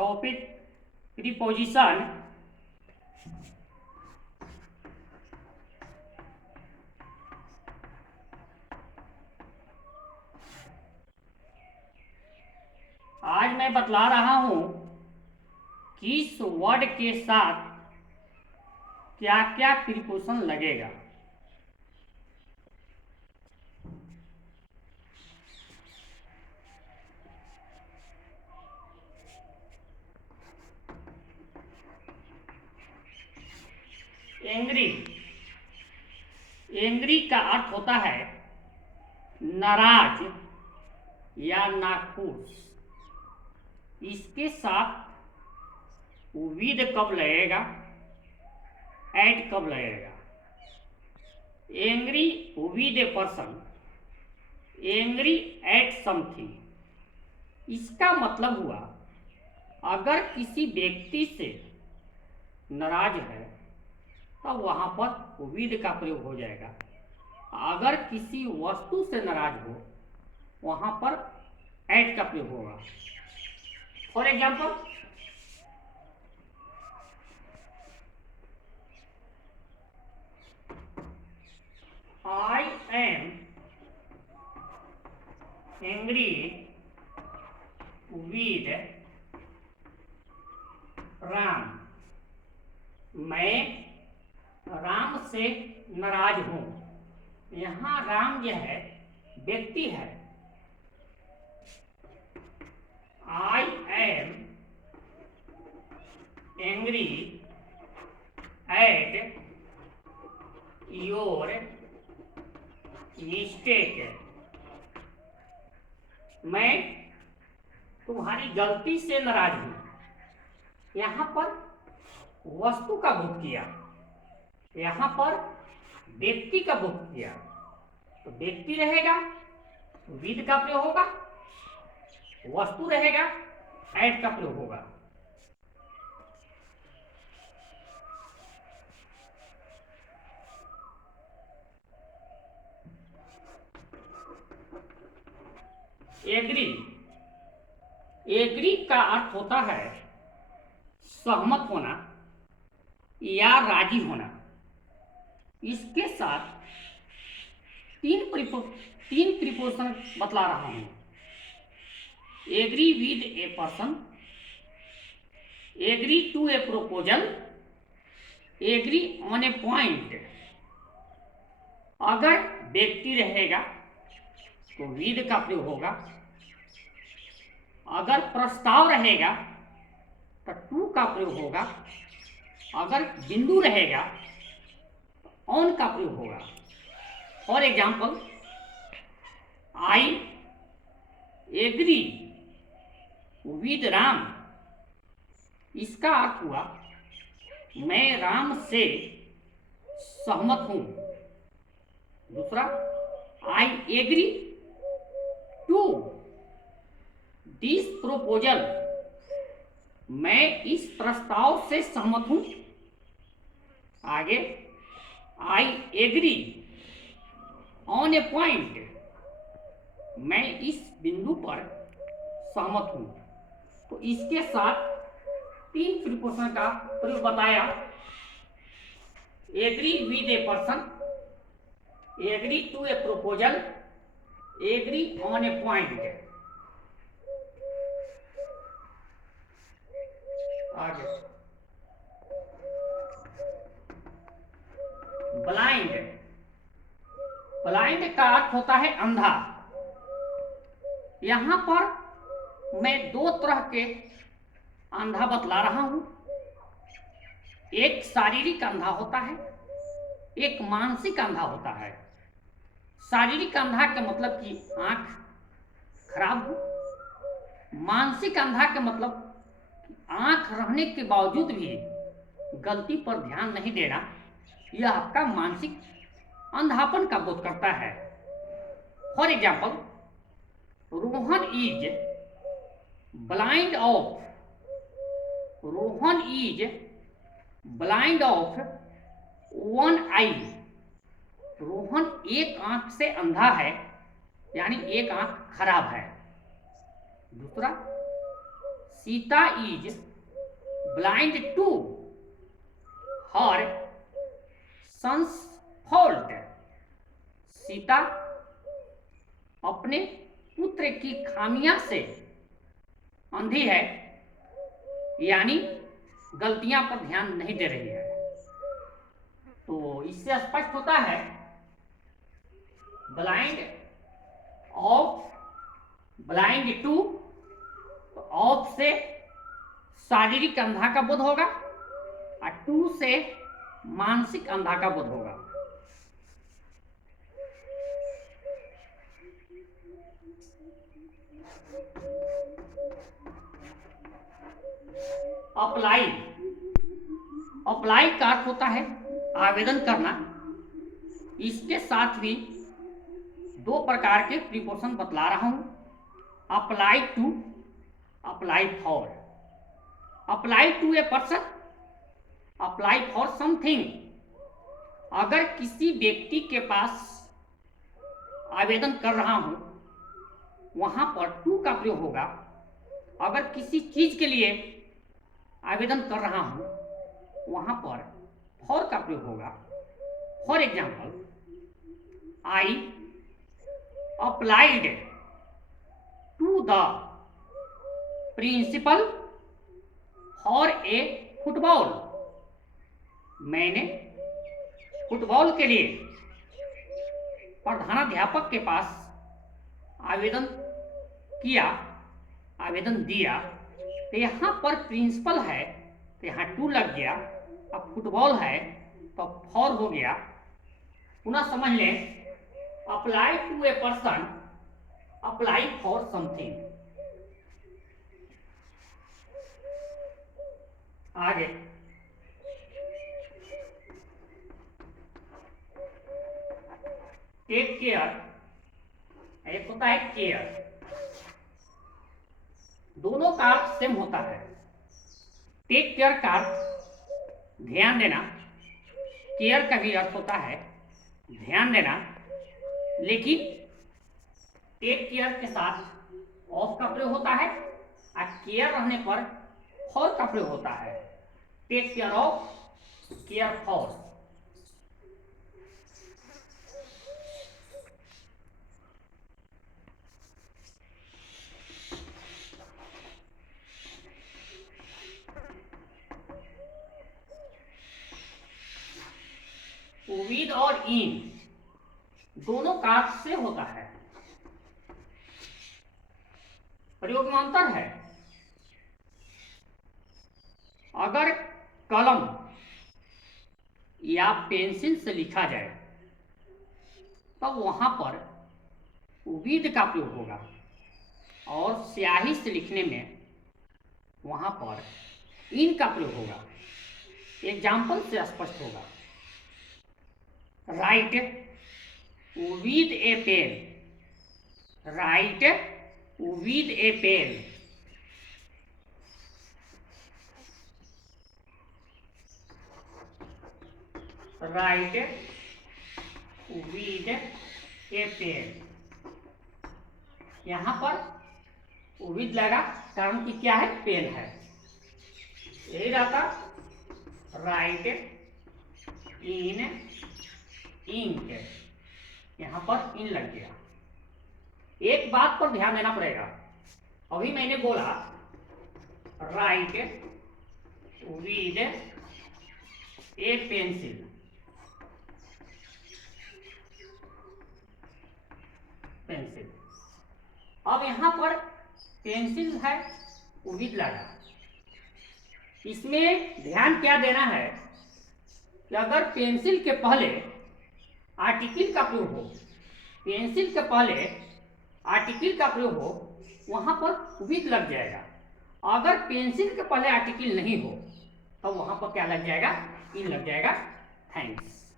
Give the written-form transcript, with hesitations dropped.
Topic preposition. आज मैं बतला रहा हूं कि इस वर्ड के साथ क्या क्या प्रीपोजिशन लगेगा। एंग्री, एंग्री का अर्थ होता है नाराज या नाखुश। इसके साथ विद कब लगेगा, एट कब लगेगा। Angry with a person, angry at something. इसका मतलब हुआ अगर किसी व्यक्ति से नाराज है तो वहां पर विद का प्रयोग हो जाएगा। अगर किसी वस्तु से नाराज हो वहां पर एट का प्रयोग होगा। For example, I am angry with Ram. मैं राम से नाराज हूं। यहां राम जो है व्यक्ति है। I am angry at your mistake। मैं तुम्हारी गलती से नाराज हूं। यहां पर वस्तु का भूत किया, यहां पर व्यक्ति का भूत किया, तो व्यक्ति रहेगा विद का प्रयोग होगा, वस्तु रहेगा एट का प्रयोग होगा। एग्री, एग्री का अर्थ होता है सहमत होना या राजी होना। इसके साथ तीन प्रीपोजिशन बतला रहा हूं। Agree with a person, agree to a proposal, agree on a point. अगर व्यक्ति रहेगा तो विद का प्रयोग होगा। अगर प्रस्ताव रहेगा तो टू का प्रयोग होगा। अगर बिंदु रहेगा तो ऑन का प्रयोग होगा। For example, I agree with Ram. इसका अर्थ हुआ मैं राम से सहमत हूं। दूसरा, I agree to this proposal. मैं इस प्रस्ताव से सहमत हूं। आगे, I agree on a point. मैं इस बिंदु पर सहमत हूं। तो इसके साथ तीन प्रीपोजिशन का प्रयोग बताया। Agree with a person, agree to a proposal, agree on a point. आगे, ब्लाइंड, ब्लाइंड का अर्थ होता है अंधा। यहां पर मैं दो तरह के अंधा बतला रहा हूं। एक शारीरिक अंधा होता है, एक मानसिक अंधा होता है। शारीरिक अंधा का मतलब कि आंख खराब हो। मानसिक अंधा का मतलब आंख रहने के बावजूद भी गलती पर ध्यान नहीं देना। यह आपका मानसिक अंधापन का बोध करता है। For example, Rohan is blind of, Rohan is blind of one eye. Rohan एक आंख से अंधा है, यानी एक आंख खराब है। दूसरा, Sita is blind to her sons fault. Sita अपने पुत्र की खामियां से अंधी है, यानी गलतियां पर ध्यान नहीं दे रही है। तो इससे स्पष्ट होता है ब्लाइंड ऑफ, ब्लाइंड टू, तो ऑफ से शारीरिक अंधा का बोध होगा और टू से मानसिक अंधा का बोध होगा। अप्लाई, अप्लाई का अर्थ होता है आवेदन करना। इसके साथ भी दो प्रकार के प्रीपोजिशन बतला रहा हूं, apply to, apply for. Apply to a person, apply for something. अगर किसी व्यक्ति के पास आवेदन कर रहा हूं, वहां पर टू का प्रयोग होगा। अगर किसी चीज के लिए आवेदन कर रहा हूं, वहां पर फॉर का प्रयोग होगा। For example, I applied to the principal for a football. मैंने फुटबॉल के लिए प्रधानाध्यापक के पास आवेदन किया, आवेदन दिया। तो यहाँ पर प्रिंसिपल है तो यहाँ टू लग गया, अब फुटबॉल है तो फॉर हो गया। पुनः समझ लें, apply to a person, apply for something. आगे टेक केयर, एक होता है केयर। दोनों का अर्थ सेम होता है। टेक केयर का अर्थ ध्यान देना, केयर का भी अर्थ होता है ध्यान देना, लेकिन टेक केयर के साथ ऑफ का प्रयोग होता है और केयर रहने पर फॉर का प्रयोग होता है। Take care of, care for. With और इन दोनों का अर्थ से होता है, प्रयोग में अंतर है। अगर कलम या पेंसिल से लिखा जाए तब वहां पर विद का प्रयोग होगा, और स्याही से लिखने में वहां पर इन का प्रयोग होगा। एग्जाम्पल से स्पष्ट होगा। Write with a pen, write with a pen. Write with a pen. यहां पर विद लगा कारण कि क्या है, पेन है। यही रहता राइट इन इंक, यहां पर इन लग गया। एक बात पर ध्यान देना पड़ेगा, अभी मैंने बोला right with A pencil, pencil. अब यहां पर पेंसिल है, विद लगा। इसमें ध्यान क्या देना है कि अगर पेंसिल के पहले आर्टिकल का प्रयोग हो, पेंसिल के पहले आर्टिकल का प्रयोग हो, वहां पर विद लग जाएगा। अगर पेंसिल के पहले आर्टिकल नहीं हो तो वहां पर क्या लग जाएगा, इन लग जाएगा। थैंक्स।